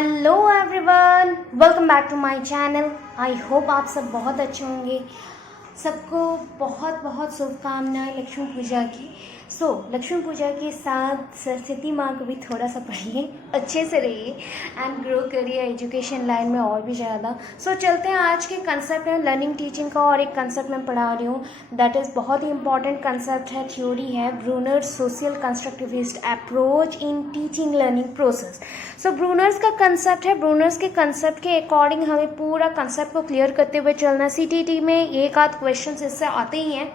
Hello everyone, welcome back to my channel. I hope आप सब बहुत अच्छे होंगे। सबको बहुत बहुत शुभकामनाएं लक्ष्मी पूजा की। लक्ष्मी पूजा के साथ सरस्वती माँ को भी थोड़ा सा पढ़िए, अच्छे से रहिए एंड ग्रो करिए एजुकेशन लाइन में और भी ज़्यादा। चलते हैं आज के कंसेप्ट है लर्निंग टीचिंग का, और एक कंसेप्ट मैं पढ़ा रही हूँ दैट इज़ बहुत ही इंपॉर्टेंट कंसेप्ट है, थ्योरी है, Brunner's social constructivist approach in teaching learning process. Brunner's का कंसेप्ट है। ब्रूनर्स के कंसेप्ट के अकॉर्डिंग हमें पूरा कंसेप्ट को क्लियर करते हुए चलना। सीटीटी में एक आध क्वेश्चन इससे आते ही हैं,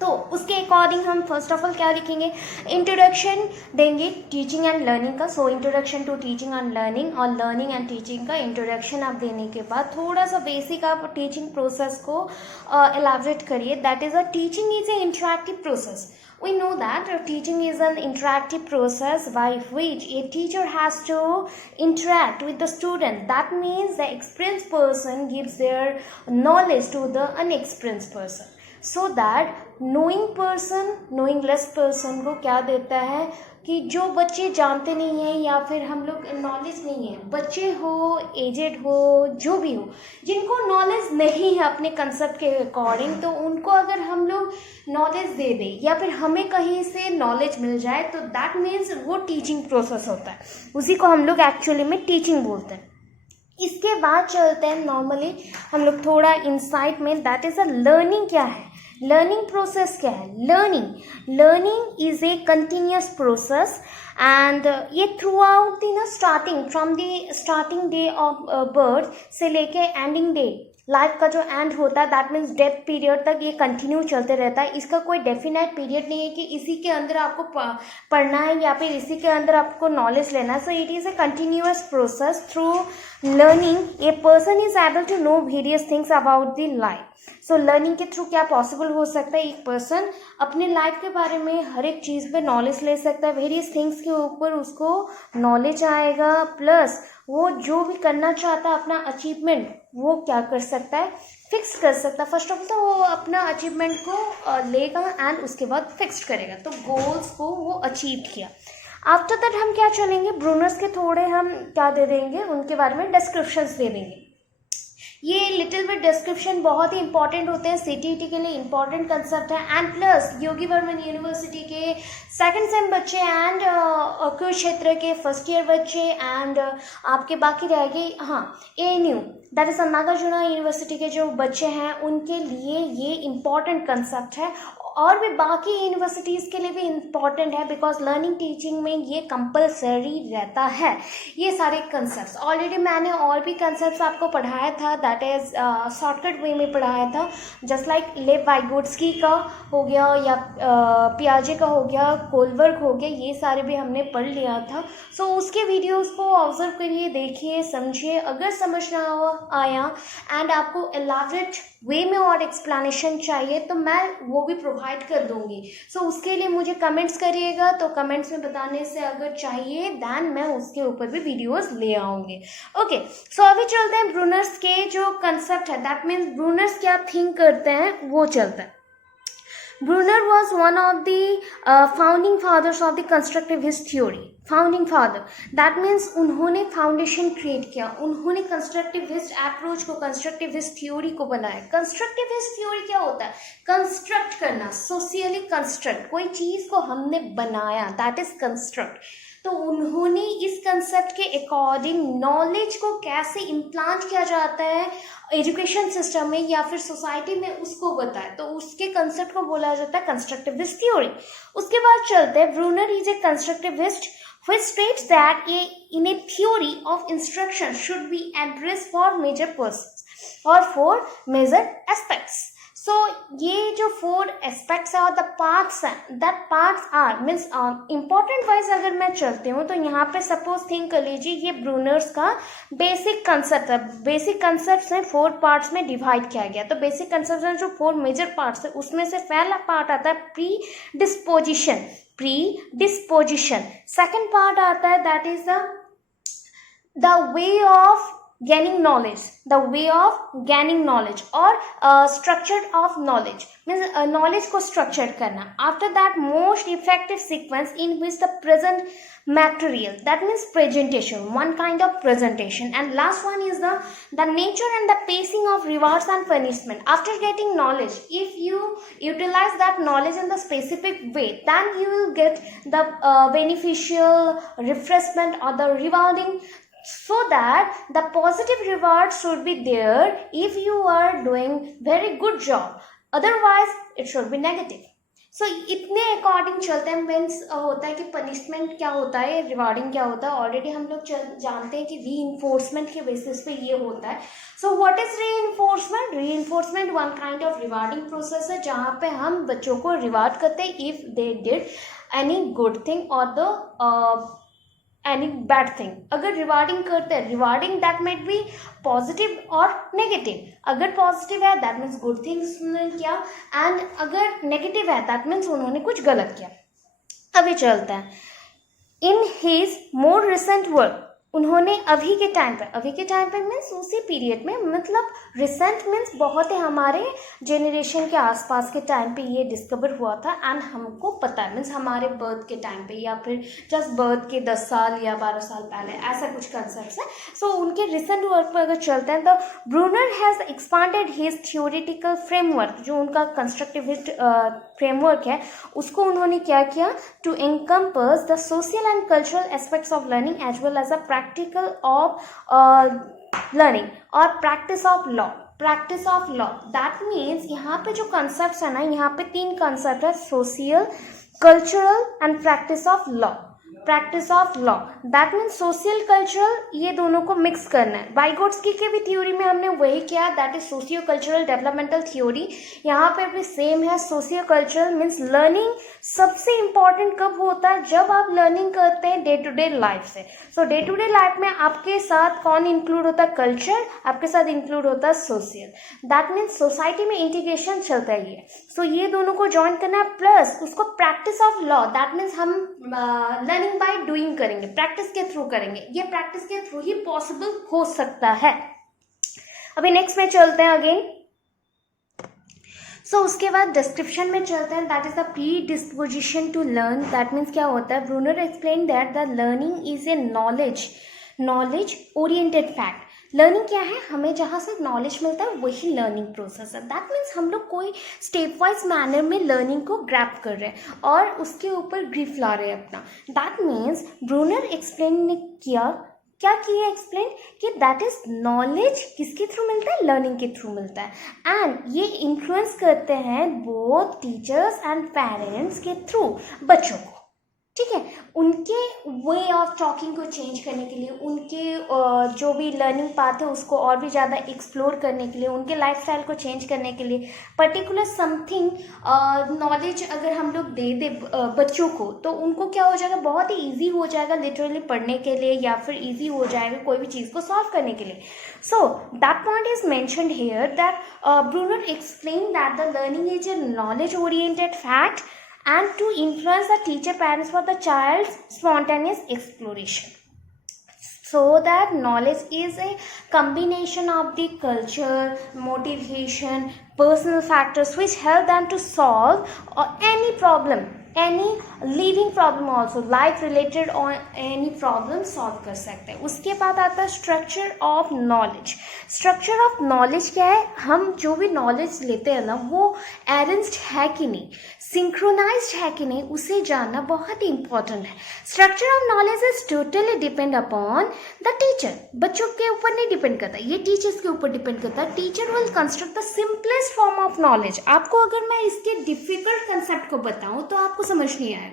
तो उसके अकॉर्डिंग हम फर्स्ट ऑफ ऑल क्या लिखेंगे, इंट्रोडक्शन देंगे टीचिंग एंड लर्निंग का। Introduction to teaching and learning, और लर्निंग एंड टीचिंग का इंट्रोडक्शन आप देने के बाद थोड़ा सा बेसिक आप टीचिंग प्रोसेस को एलाबरेट करिए। That is a teaching is a interactive process. We know that teaching is an interactive process by which a teacher has to interact with the student. That means the experienced person gives their knowledge to the unexperienced person. So that knowing less person को क्या देता है कि जो बच्चे जानते नहीं हैं या फिर हम लोग नॉलेज नहीं है, बच्चे हो एजेड हो जो भी हो, जिनको नॉलेज नहीं है अपने कंसेप्ट के अकॉर्डिंग, तो उनको अगर हम लोग नॉलेज दे दें या फिर हमें कहीं से नॉलेज मिल जाए तो दैट मीन्स वो टीचिंग प्रोसेस होता है। उसी को हम लोग एक्चुअली में टीचिंग बोलते हैं। इसके बाद चलते हैं नॉर्मली हम लोग थोड़ा इंसाइट में, दैट इज अ लर्निंग क्या है, लर्निंग प्रोसेस क्या है। Learning is a continuous process and ये थ्रू आउट दी ना, starting from the starting day of birth से लेके एंडिंग डे, लाइफ का जो एंड होता है दैट मीन्स डेथ पीरियड तक ये कंटिन्यू चलते रहता है। इसका कोई डेफिनेट पीरियड नहीं है कि इसी के अंदर आपको पढ़ना है या फिर इसी के अंदर आपको नॉलेज लेना है। So it is a continuous process. Through learning a person is able to know various things about the life. Learning के थ्रू क्या पॉसिबल हो सकता है, एक पर्सन अपने लाइफ के बारे में हर एक चीज़ पे नॉलेज ले सकता है, वेरियस थिंग्स के ऊपर उसको नॉलेज आएगा, प्लस वो जो भी करना चाहता है अपना अचीवमेंट वो क्या कर सकता है, फिक्स कर सकता है। फर्स्ट ऑफ ऑल तो वो अपना अचीवमेंट को लेगा एंड उसके बाद फिक्स करेगा, तो गोल्स को वो अचीव किया। आफ्टर दैट हम क्या चलेंगे, ब्रूनर्स के थोड़े हम क्या दे देंगे, उनके बारे में डिस्क्रिप्शंस दे देंगे। ये लिटिल बिट डिस्क्रिप्शन बहुत ही इंपॉर्टेंट होते हैं, सीटीटी के लिए इंपॉर्टेंट कंसेप्ट है। And plus Yogi Varman university के सेकंड सेम बच्चे एंड कुरुक्षेत्र के फर्स्ट ईयर बच्चे एंड आपके बाकी रह गए ANU that is Nagarjuna university के जो बच्चे हैं उनके लिए ये इंपॉर्टेंट कंसेप्ट है, और भी बाकी यूनिवर्सिटीज़ के लिए भी इम्पॉर्टेंट है, बिकॉज लर्निंग टीचिंग में ये कंपलसरी रहता है ये सारे कंसेप्ट। ऑलरेडी मैंने और भी कंसेप्ट आपको पढ़ाया था, दैट इज़ शॉर्टकट वे में पढ़ाया था, जस्ट लाइक लेव वाइगोट्स्की का हो गया या पियाजे का हो गया, कोलबर्ग हो गया, ये सारे भी हमने पढ़ लिया था। उसके वीडियोज़ को ऑब्जर्व करिए, देखिए, समझिए। अगर समझ ना आया एंड आपको एलाबरेट वे में और एक्सप्लेनेशन चाहिए तो मैं वो भी प्रोवाइड कर दूंगी। उसके लिए मुझे कमेंट्स करिएगा, तो कमेंट्स में बताने से अगर चाहिए दैन मैं उसके ऊपर भी वीडियोस ले आऊँगी। ओके, अभी चलते हैं ब्रूनर्स के जो कंसेप्ट है, दैट मीन्स ब्रूनर्स क्या थिंक करते हैं वो चलता है। Brunner was one of the founding fathers of the constructivist theory. Founding father that means उन्होंने फाउंडेशन क्रिएट किया, उन्होंने कंस्ट्रक्टिविस्ट अप्रोच को, कंस्ट्रक्टिविस्ट थ्योरी को बनाया। कंस्ट्रक्टिविस्ट थ्योरी क्या होता है, कंस्ट्रक्ट करना, सोशियली कंस्ट्रक्ट, कोई चीज़ को हमने बनाया, दैट इज कंस्ट्रक्ट। तो उन्होंने इस कंसेप्ट के अकॉर्डिंग नॉलेज को कैसे इम्प्लांट किया जाता है एजुकेशन सिस्टम में या फिर सोसाइटी में उसको बताया, तो उसके कंसेप्ट को बोला जाता है कंस्ट्रक्टिविस्ट थ्योरी। उसके बाद चलते हैं, Bruner is a constructivist which states that in a theory of instruction should be addressed for major persons or for major aspects. ये जो 4 एस्पेक्ट्स है और द पार्ट्स हैं, that parts are means important wise अगर मैं चलती हूँ तो यहाँ पे सपोज थिंक कर लीजिए ये ब्रूनर्स का बेसिक कंसेप्ट है। बेसिक कंसेप्ट है 4 पार्ट्स में डिवाइड किया गया। तो बेसिक कंसेप्ट है जो 4 मेजर पार्ट्स है उसमें से पहला पार्ट आता है प्री डिस्पोजिशन। सेकेंड पार्ट आता है that is the way of gaining knowledge, the way of gaining knowledge or structured of knowledge means knowledge को structured करना. After that, most effective sequence in which the present material, that means presentation, one kind of presentation. And last one is the nature and the pacing of rewards and punishment. After getting knowledge, if you utilize that knowledge in the specific way, then you will get the beneficial refreshment or the rewarding, so that the positive reward should be there if you are doing very good job, otherwise it should be negative. सो इतने according चलते हैं. Means होता है कि punishment क्या होता है, rewarding क्या होता है, ऑलरेडी हम लोग जानते हैं कि री इन्फोर्समेंट के बेसिस पे ये होता है. So what is reinforcement? Reinforcement one kind of rewarding process है जहाँ पे हम बच्चों को रिवार्ड करते हैं if they did any good thing और द एनी बैड थिंग. अगर रिवार्डिंग करते हैं, rewarding that might be positive और नेगेटिव. अगर पॉजिटिव है दैट मीन्स गुड थिंग्स उन्होंने किया, एंड अगर नेगेटिव है दैट मीन्स उन्होंने कुछ गलत किया. अभी चलता है. In his more recent work, उन्होंने अभी के टाइम पे मीन्स उसी पीरियड में, मतलब रिसेंट मीन्स बहुत ही हमारे जेनरेशन के आसपास के टाइम पे ये डिस्कवर हुआ था एंड हमको पता है, मीन्स हमारे बर्थ के टाइम पे या फिर जस्ट बर्थ के 10 साल या 12 साल पहले, ऐसा कुछ कंसेप्ट है. सो उनके रिसेंट वर्क पर अगर चलते हैं तो Bruner has expanded his theoretical framework, जो उनका कंस्ट्रक्टिविस्ट फ्रेमवर्क है उसको उन्होंने क्या किया, to encompass the social and cultural aspects of learning as well as a practical of learning or practice of law. Practice of law that means यहाँ पे जो कंसेप्ट है ना, यहाँ पे 3 कंसेप्ट है, social, cultural and practice of law. Practice of law that means social cultural, ये दोनों को मिक्स करना है. वाइगोट्स्की के भी थ्योरी में हमने वही किया, that is socio cultural developmental theory. यहाँ पे भी सेम है. सोशियो कल्चरल मीन्स लर्निंग सबसे इंपॉर्टेंट कब होता है, जब आप लर्निंग करते हैं डे टू डे लाइफ से. सो डे टू डे लाइफ में आपके साथ कौन इंक्लूड होता है, कल्चर, आपके साथ इंक्लूड होता है सोशल. दैट मीन्स सोसाइटी में इंटीग्रेशन चलता है ये. सो ये दोनों को ज्वाइन करना है, प्लस उसको practice of law that means हम लर्निंग बाय डूइंग करेंगे, प्रैक्टिस के थ्रू करेंगे. ये प्रैक्टिस के थ्रू ही पॉसिबल हो सकता है. अभी नेक्स्ट में चलते हैं अगेन. सो उसके बाद डिस्क्रिप्शन में चलते हैं, that is the predisposition to learn. That means क्या होता है, Bruner explain that the learning is a knowledge oriented fact. Learning क्या है, हमें जहाँ से नॉलेज मिलता है वही लर्निंग प्रोसेस है. दैट मीन्स हम लोग कोई स्टेप वाइज मैनर में लर्निंग को ग्रैप कर रहे हैं और उसके ऊपर ग्रिफ ला रहे हैं अपना. दैट मीन्स ब्रूनर एक्सप्लेन ने क्या किया एक्सप्लेन कि दैट इज नॉलेज किसके थ्रू मिलता है, लर्निंग के थ्रू मिलता है. एंड ये इन्फ्लुएंस करते हैं बोथ टीचर्स एंड पेरेंट्स के थ्रू बच्चों को. ठीक है, उनके वे ऑफ टॉकिंग को चेंज करने के लिए, उनके जो भी लर्निंग पाथ है उसको और भी ज़्यादा एक्सप्लोर करने के लिए, उनके लाइफस्टाइल को चेंज करने के लिए, पर्टिकुलर समथिंग नॉलेज अगर हम लोग दे दे बच्चों को, तो उनको क्या हो जाएगा, बहुत ही ईजी हो जाएगा लिटरली पढ़ने के लिए, या फिर ईजी हो जाएगा कोई भी चीज़ को सॉल्व करने के लिए. So that point is mentioned here that Bruner explain that the learning is a knowledge oriented fact and to influence the teacher parents for the child's spontaneous exploration. So that knowledge is a combination of the culture, motivation, personal factors which help them to solve any problem, any living problem also, life related or any problem solve कर सकते हैं. उसके बाद आता है structure of knowledge. Structure of knowledge क्या है, हम जो भी नॉलेज लेते हैं ना वो अरेंज्ड है कि नहीं, सिंक्रोनाइज्ड है कि नहीं, उसे जानना बहुत ही इंपॉर्टेंट है. Structure of knowledge is totally depend upon the teacher. बच्चों के ऊपर नहीं डिपेंड करता, ये टीचर्स के ऊपर डिपेंड करता है. Teacher will construct the simplest form of knowledge. आपको अगर मैं इसके डिफिकल्ट कंसेप्ट को बताऊं तो आपको समझ नहीं आएगा.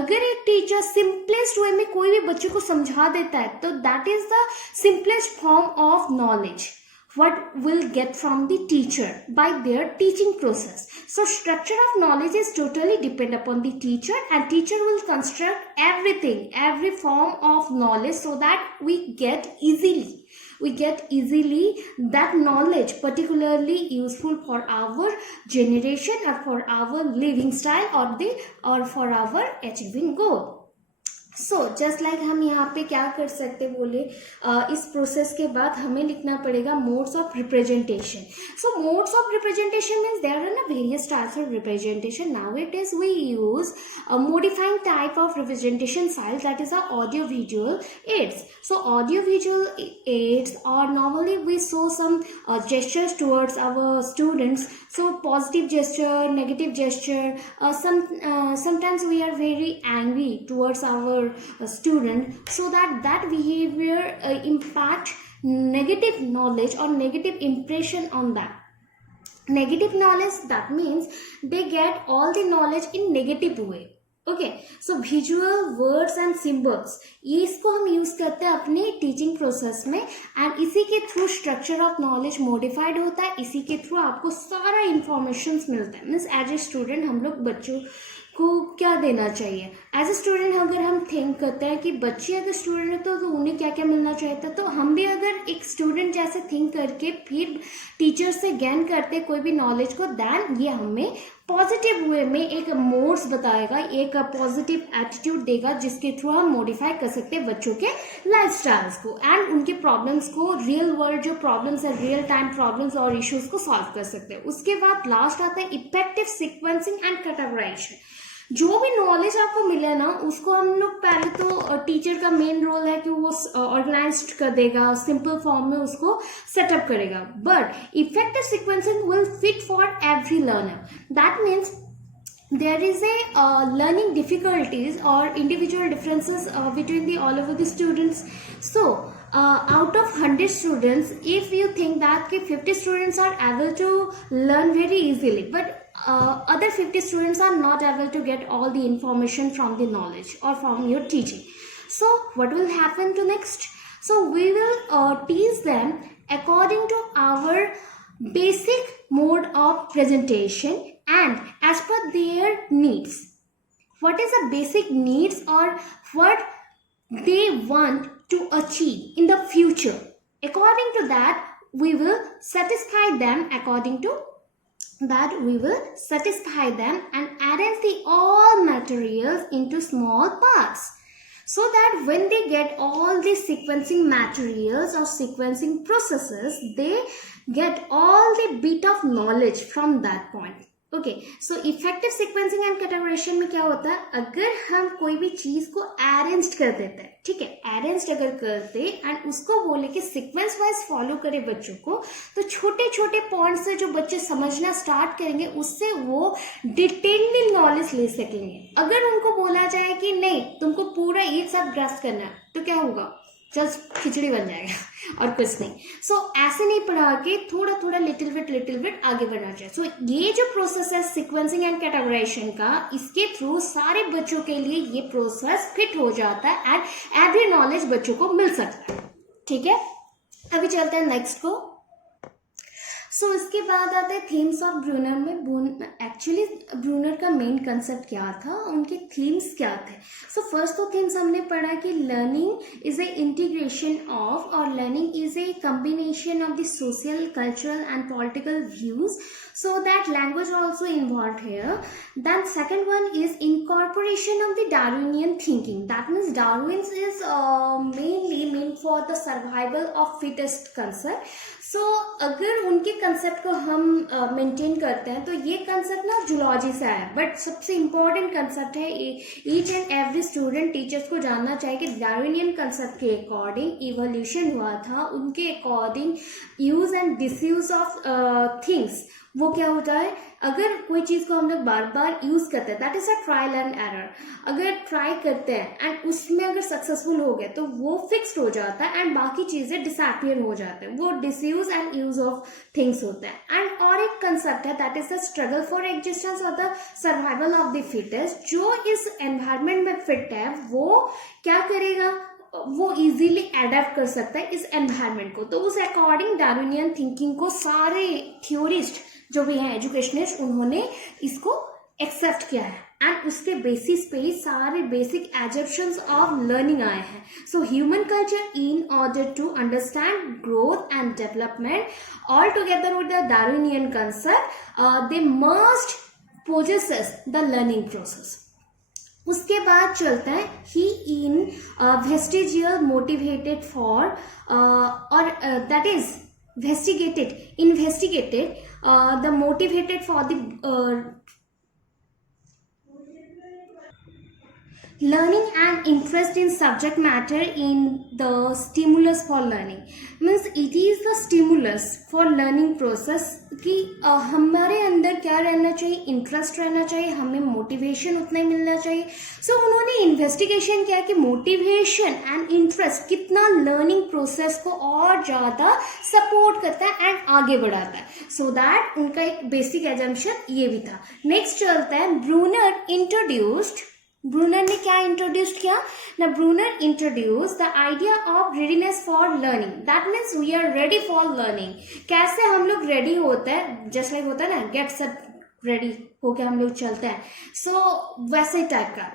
अगर एक टीचर सिंपलेस्ट वे में कोई भी बच्चे को समझा देता है तो that is the simplest form of knowledge what will get from the teacher by their teaching process. So structure of knowledge is totally depend upon the teacher, and teacher will construct everything, every form of knowledge so that we get easily that knowledge particularly useful for our generation or for our living style or for our achieving goal. So just like हम यहाँ पे क्या कर सकते बोले, इस process के बाद हमें लिखना पड़ेगा modes of representation. So modes of representation means there are ना various types of representation. Now it is we use modifying type of representation styles, that is a audio visual aids. So audio visual aids, or normally we show some gestures towards our students. So positive gesture, negative gesture, sometimes we are very angry towards our student, so that behavior impact negative knowledge or negative impression on that. Negative knowledge, that means they get all the knowledge in negative way. Okay, so visual words and symbols, ये इसको हम use करते हैं अपनी teaching process में, and इसी के through structure of knowledge modified होता है. इसी के थ्रू आपको सारा इंफॉर्मेशन मिलता है. मीन्स एज ए स्टूडेंट हम लोग बच्चों को क्या देना चाहिए. एज ए स्टूडेंट अगर हम थिंक करते हैं कि बच्चे अगर स्टूडेंट है तो उन्हें क्या क्या मिलना चाहिए था, तो हम भी अगर एक स्टूडेंट जैसे थिंक करके फिर टीचर से गेन करते कोई भी नॉलेज को, दैन ये हमें पॉजिटिव वे में एक मोड्स बताएगा, एक पॉजिटिव एटीट्यूड देगा, जिसके थ्रू हम मॉडिफाई कर सकते हैं बच्चों के लाइफस्टाइल्स को एंड उनके प्रॉब्लम्स को, रियल वर्ल्ड जो प्रॉब्लम्स है, रियल टाइम प्रॉब्लम्स और इश्यूज को सॉल्व कर सकते हैं. उसके बाद लास्ट आता है इफेक्टिव सीक्वेंसिंग एंड कैटेगराइजेशन. जो भी नॉलेज आपको मिले ना, उसको हम लोग पहले तो टीचर का मेन रोल है कि वो ऑर्गेनाइज्ड कर देगा, सिंपल फॉर्म में उसको सेटअप करेगा. But effective sequencing will fit for every learner. That means there is a learning difficulties or individual differences between the all over the students. So out of 100 students, if you think that 50 students are able to learn very easily, but other 50 students are not able to get all the information from the knowledge or from your teaching, so what will happen to next? So we will teach them according to our basic mode of presentation and as per their needs. What is the basic needs or what they want to achieve in the future? According to that, we will satisfy them. According to that, we will satisfy them and arrange the all materials into small parts, so that when they get all the sequencing materials or sequencing processes, they get all the bit of knowledge from that point. Okay, so effective sequencing and categorization में क्या होता है, अगर हम कोई भी चीज को अरेंज कर देते हैं, ठीक है, अरेंज अगर करते एंड उसको बोले कि सीक्वेंस वाइज फॉलो करे बच्चों को, तो छोटे छोटे पॉइंट से जो बच्चे समझना स्टार्ट करेंगे, उससे वो डिटेलली नॉलेज ले सकेंगे. अगर उनको बोला जाए कि नहीं तुमको पूरा एक साथ ग्रास्प करना है, तो क्या होगा, जस्ट खिचड़ी बन जाएगा और कुछ नहीं. सो ऐसे नहीं पढ़ा के थोड़ा थोड़ा लिटिल बिट आगे बढ़ना चाहिए. सो ये जो प्रोसेस है सीक्वेंसिंग एंड कैटेगराइजेशन का, इसके थ्रू सारे बच्चों के लिए ये प्रोसेस फिट हो जाता है एंड एवरी नॉलेज बच्चों को मिल सकता है. ठीक है, अभी चलते हैं नेक्स्ट को. सो इसके बाद आते हैं थीम्स ऑफ ब्रूनर में. एक्चुअली ब्रूनर का मेन कंसेप्ट क्या था, उनके थीम्स क्या थे. सो फर्स्ट तो थीम्स हमने पढ़ा कि learning is a integration of, और learning is a combination of the social, cultural and political views, so that language also involved here. Then second one is incorporation of the Darwinian thinking. That means Darwin's is mainly meant for the survival of fittest concept. So अगर उनके concept को हम maintain करते हैं, तो ये concept ना zoology से आया, बट सबसे इम्पोर्टेंट कंसेप्ट है. Each and every student teachers को जानना चाहिए कि डार्विनियन कंसेप्ट के अकॉर्डिंग इवोल्यूशन हुआ था, उनके according use and disuse of things वो क्या होता है. अगर कोई चीज को हम लोग बार बार यूज करते हैं, that is a trial and error. अगर ट्राई करते हैं एंड उसमें अगर सक्सेसफुल हो गए, तो वो फिक्स्ड हो जाता है एंड बाकी चीजें डिसअपियर हो जाते हैं. वो disuse and use of things होता है. एंड और एक कंसेप्ट है, that is the struggle for existence और the survival of the fittest. जो इस एनवायरमेंट में फिट है, वो क्या करेगा, वो इजीली अडेप्ट कर सकता है इस एनवायरमेंट को. तो उस अकॉर्डिंग डार्विनियन थिंकिंग को सारे थ्योरिस्ट जो भी हैं, एजुकेशनिस्ट, उन्होंने इसको एक्सेप्ट किया है एंड उसके बेसिस पे ही सारे बेसिक एजम्पशंस ऑफ लर्निंग आए हैं. So human culture in order to understand growth and development all together with the Darwinian concept, they must possesses the learning process. उसके बाद चलता है ही इन वेस्टिजियल मोटिवेटेड फॉर और that is investigated the motivated for the learning and interest in subject matter in the stimulus for learning means it is the stimulus for learning process कि हमारे अंदर क्या रहना चाहिए, इंटरेस्ट रहना चाहिए, हमें मोटिवेशन उतना ही मिलना चाहिए. सो उन्होंने इन्वेस्टिगेशन किया कि मोटिवेशन एंड इंटरेस्ट कितना लर्निंग प्रोसेस को और ज़्यादा सपोर्ट करता है एंड आगे बढ़ाता है. सो दैट उनका एक बेसिक एजम्पशन ये भी था. नेक्स्ट चलता है ब्रूनर ने क्या इंट्रोड्यूस किया ना. Bruner introduce the idea of readiness for learning. That means we are ready for learning. कैसे हम लोग रेडी होते हैं, जस्ट लाइक होता है ना गेट सेट रेडी होके हम लोग चलते हैं. सो वैसे टाइप का,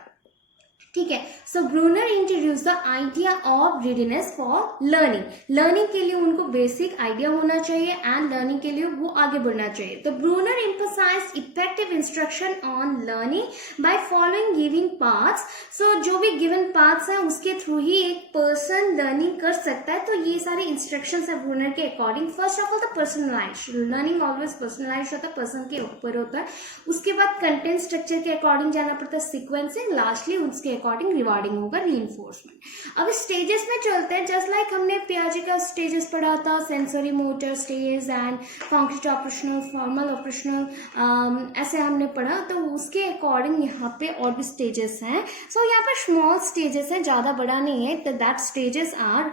ठीक है. So Bruner introduce the idea of readiness for learning. Learning के लिए उनको बेसिक आइडिया होना चाहिए एंड लर्निंग के लिए वो आगे बढ़ना चाहिए. तो Bruner emphasised effective instruction on learning by following giving paths. So जो भी गिवन पाथ्स हैं उसके थ्रू ही एक पर्सन लर्निंग कर सकता है. तो ये सारे इंस्ट्रक्शंस है ब्रूनर के according. First of all the personalised learning always personalised होता है, पर्सन के ऊपर होता है. उसके बाद कंटेंट स्ट्रक्चर के अकॉर्डिंग जाना पड़ता है, सीक्वेंसिंग, लास्टली उसके अकॉर्डिंग रिवार्डिंग होगा, रीइंफोर्समेंट. अब स्टेजेस में चलते हैं. जस्ट लाइक हमने पियाजे का स्टेजेस पढ़ा था, sensory motor stage and concrete operational, formal operational, ऐसे हमने पढ़ा. तो उसके अकॉर्डिंग यहाँ पे और भी स्टेजेस हैं. सो यहाँ पे स्मॉल स्टेजेस हैं, ज़्यादा बड़ा नहीं है. तो that stages are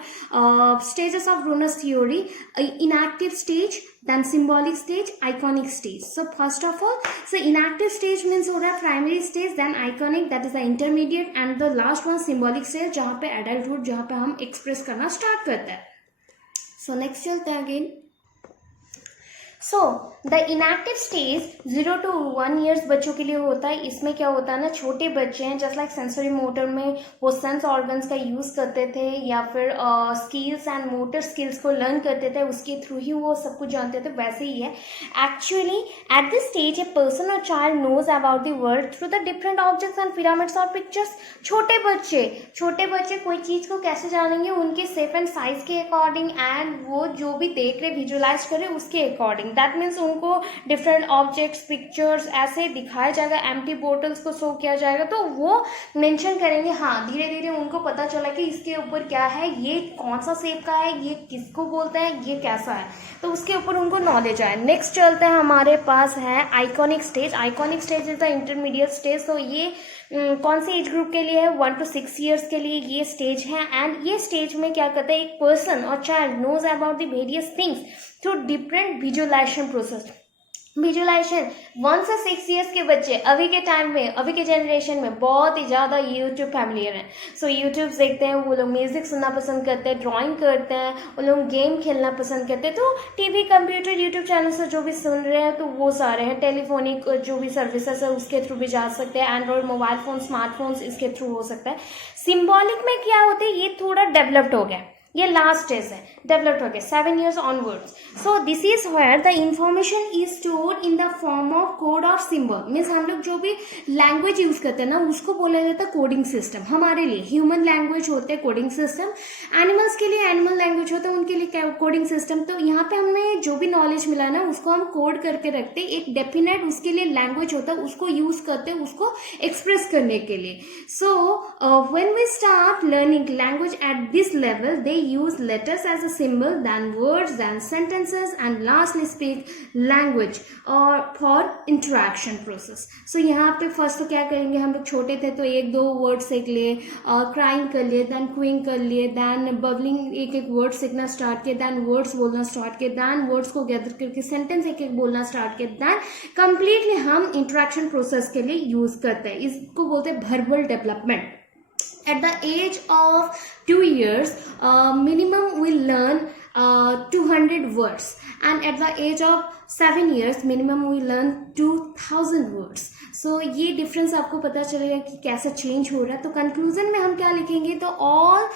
stages of Bruner's theory. Enactive stage, then symbolic stage, iconic stage. So first of all, so inactive stage means हो रहा है primary stage, then iconic that is the intermediate, and the last one symbolic stage जहाँ पे adulthood, जहाँ पे हम express करना start करते हैं. So next चलते हैं again. So the inactive stage 0 to 1 years बच्चों के लिए होता है. इसमें क्या होता है ना, छोटे बच्चे हैं, जस्ट लाइक सेंसरी मोटर में वो सेंस ऑर्गन्स का यूज़ करते थे या फिर स्किल्स एंड मोटर स्किल्स को लर्न करते थे, उसके थ्रू ही वो सब कुछ जानते थे. वैसे ही है actually. At this stage a person और child knows about the world through the different objects and pyramids और पिक्चर्स. छोटे बच्चे कोई चीज़ को कैसे जानेंगे, उनके शेप एंड साइज के अकॉर्डिंग एंड वो जो भी देख रहे विजुलाइज करे उसके अकॉर्डिंग. दैट मीन्स उनको डिफरेंट ऑब्जेक्ट्स, पिक्चर्स ऐसे दिखाया जाएगा, एम्प्टी बोटल्स को शो किया जाएगा, तो वो मेंशन करेंगे. हाँ, धीरे धीरे उनको पता चला कि इसके ऊपर क्या है, ये कौन सा शेप का है, ये किसको बोलते हैं, ये कैसा है, तो उसके ऊपर उनको नॉलेज आए. नेक्स्ट चलते हैं, हमारे पास है iconic stage. Iconic stage is the intermediate stage. तो ये कौन से एज ग्रुप के लिए है, 1 to 6 years के लिए ये स्टेज है. एंड ये स्टेज में क्या करता है, एक पर्सन और child knows about the various things through different visualization process. Visualization 1 से 6 years के बच्चे अभी के टाइम में, अभी के जनरेशन में बहुत ही ज़्यादा यूट्यूब फैमिलियर हैं. सो यूट्यूब देखते हैं, वो लोग म्यूजिक सुनना पसंद करते हैं, ड्राइंग करते हैं, वो लोग गेम खेलना पसंद करते हैं. तो टीवी, कंप्यूटर, यूट्यूब चैनल से जो भी सुन रहे हैं तो वो सारे हैं. टेलीफोनिक जो भी सर्विसेज है उसके थ्रू भी जा सकते हैं. एंड्रॉयड मोबाइल फ़ोन, स्मार्टफोन्स इसके थ्रू हो सकता है. सिम्बॉलिक में क्या होता है, ये थोड़ा डेवलप्ड हो गया, ये लास्ट स्टेज है, डेवलप्ड हो गया 7 years onwards. So this is where the information is stored in the form of code of symbol. Means हम लोग जो भी लैंग्वेज यूज करते हैं ना उसको बोला जाता है कोडिंग सिस्टम. हमारे लिए ह्यूमन लैंग्वेज होते हैं कोडिंग सिस्टम, एनिमल्स के लिए एनिमल लैंग्वेज होता है, उनके लिए कोडिंग सिस्टम. तो यहाँ पे हमें जो भी नॉलेज मिला ना उसको हम कोड करके रखते हैं. एक डेफिनेट उसके लिए लैंग्वेज होता है, उसको यूज करते हैं उसको एक्सप्रेस करने के लिए. So when we start learning language at this level, they use letters as a symbol, then words, then sentences, and lastly speak language or for interaction process. So यहाँ पे फर्स्ट तो क्या करेंगे, हम लोग छोटे थे तो 1-2 वर्ड सीख लिए, क्राइंग कर लिए, देन क्विंग कर लिए, देन बबलिंग एक वर्ड सीखना स्टार्ट किया, देन वर्ड्स बोलना स्टार्ट किया, देन वर्ड्स को गैदर करके सेंटेंस एक बोलना स्टार्ट किया, देन कंप्लीटली हम इंटरेक्शन प्रोसेस के लिए यूज करते हैं. इसको बोलते हैं verbal development. At the age of 2 years, minimum we learn 200 words, and at the age of 7 years, minimum we learn 2000 words. So ये difference आपको पता चलेगा कि कैसा change हो रहा है. तो conclusion में हम क्या लिखेंगे, तो all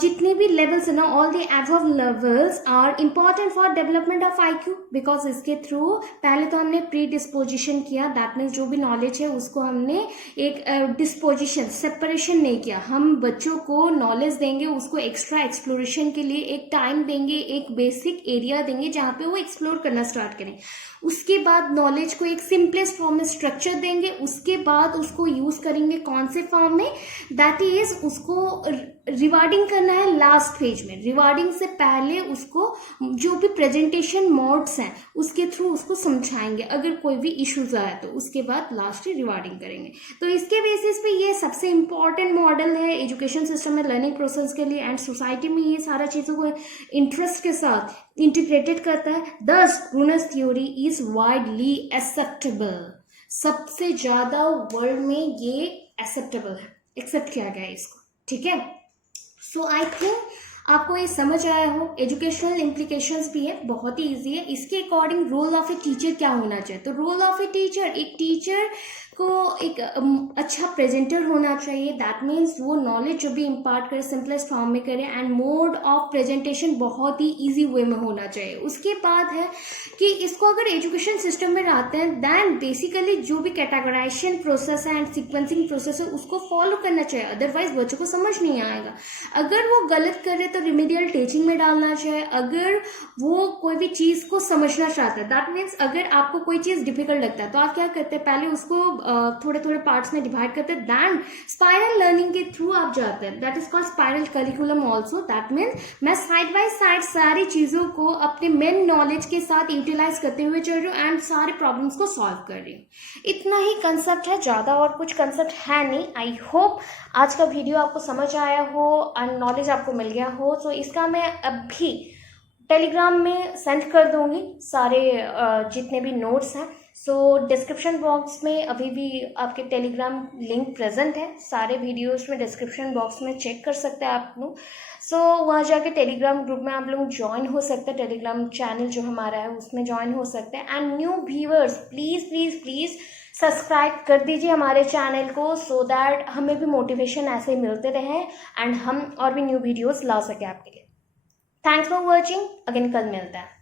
जितने भी लेवल्स है ना, all the above levels are important for development of IQ, because इसके थ्रू पहले तो हमने प्री डिस्पोजिशन किया, दैट मीन्स जो भी नॉलेज है उसको हमने एक डिस्पोजिशन सेपरेशन नहीं किया। हम बच्चों को नॉलेज देंगे, उसको एक्स्ट्रा एक्सप्लोरेशन के लिए एक टाइम देंगे, एक बेसिक एरिया देंगे जहाँ पे वो एक्सप्लोर करना स्टार्ट करें। उसके बाद नॉलेज को एक सिंपलेस्ट फॉर्म में स्ट्रक्चर देंगे, उसके बाद उसको यूज करेंगे कौन से फॉर्म में, दैट इज उसको रिवार्डिंग करना है लास्ट फेज में। रिवार्डिंग से पहले उसको जो भी प्रेजेंटेशन मोड्स हैं उसके थ्रू उसको समझाएंगे, अगर कोई भी इश्यूज आए तो उसके बाद लास्ट रिवार्डिंग करेंगे। तो इसके बेसिस पे ये सबसे इंपॉर्टेंट मॉडल है एजुकेशन सिस्टम में लर्निंग प्रोसेस के लिए, एंड सोसाइटी में ये सारा चीजों को इंटरेस्ट के साथ इंटीग्रेटेड करता है। दस Brunner's theory is widely acceptable, सबसे ज्यादा वर्ल्ड में ये एक्सेप्टेबल है, एक्सेप्ट किया गया है इसको, ठीक है। सो आई थिंक आपको ये समझ आया हो। एजुकेशनल इम्प्लीकेशंस भी है, बहुत ही इजी है। इसके according role of a teacher क्या होना चाहिए, तो रोल ऑफ ए टीचर, एक टीचर को एक अच्छा प्रेजेंटर होना चाहिए, दैट मीन्स वो नॉलेज जो भी इम्पार्ट करे सिंपलेस्ट फॉर्म में करे, एंड मोड ऑफ प्रेजेंटेशन बहुत ही इजी वे में होना चाहिए। उसके बाद है कि इसको अगर एजुकेशन सिस्टम में लाते हैं देन बेसिकली जो भी कैटेगराइजेशन प्रोसेस है एंड सीक्वेंसिंग प्रोसेस है उसको फॉलो करना चाहिए, अदरवाइज बच्चों को समझ नहीं आएगा। अगर वो गलत करे तो रिमीडियल टीचिंग में डालना चाहिए। अगर वो कोई भी चीज को समझना चाहता है, दैट मीन्स अगर आपको कोई चीज डिफिकल्ट लगता है तो आप क्या करते हैं, पहले उसको थोड़े थोड़े पार्ट्स में डिवाइड करते हैं, देन स्पाइरल लर्निंग के थ्रू आप जाते हैं, that is called spiral curriculum also. That means मैं साइड बाय साइड सारी चीजों को अपने मेन नॉलेज के साथ यूटिलाइज करते हुए चल रही हूँ एंड सारे प्रॉब्लम्स को सॉल्व कर रही हूँ। इतना ही कंसेप्ट है, ज्यादा और कुछ कंसेप्ट है नहीं। आई होप आज का वीडियो आपको समझ आया हो एंड नॉलेज आपको मिल गया हो। तो इसका मैं अभी टेलीग्राम में सेंड कर दूंगी सारे जितने भी नोट्स हैं। सो डिस्क्रिप्शन बॉक्स में अभी भी आपके टेलीग्राम लिंक प्रेजेंट है, सारे वीडियोस में डिस्क्रिप्शन बॉक्स में चेक कर सकते हैं आप लोग। सो वहाँ जाके टेलीग्राम ग्रुप में आप लोग ज्वाइन हो सकते हैं, टेलीग्राम चैनल जो हमारा है उसमें ज्वाइन हो सकते हैं। And new viewers please please please subscribe कर दीजिए हमारे चैनल को, सो दैट हमें भी मोटिवेशन ऐसे ही मिलते रहे एंड हम और भी न्यू वीडियोज़ ला सके आपके लिए। थैंक्स फॉर वॉचिंग, अगेन कल मिलता है।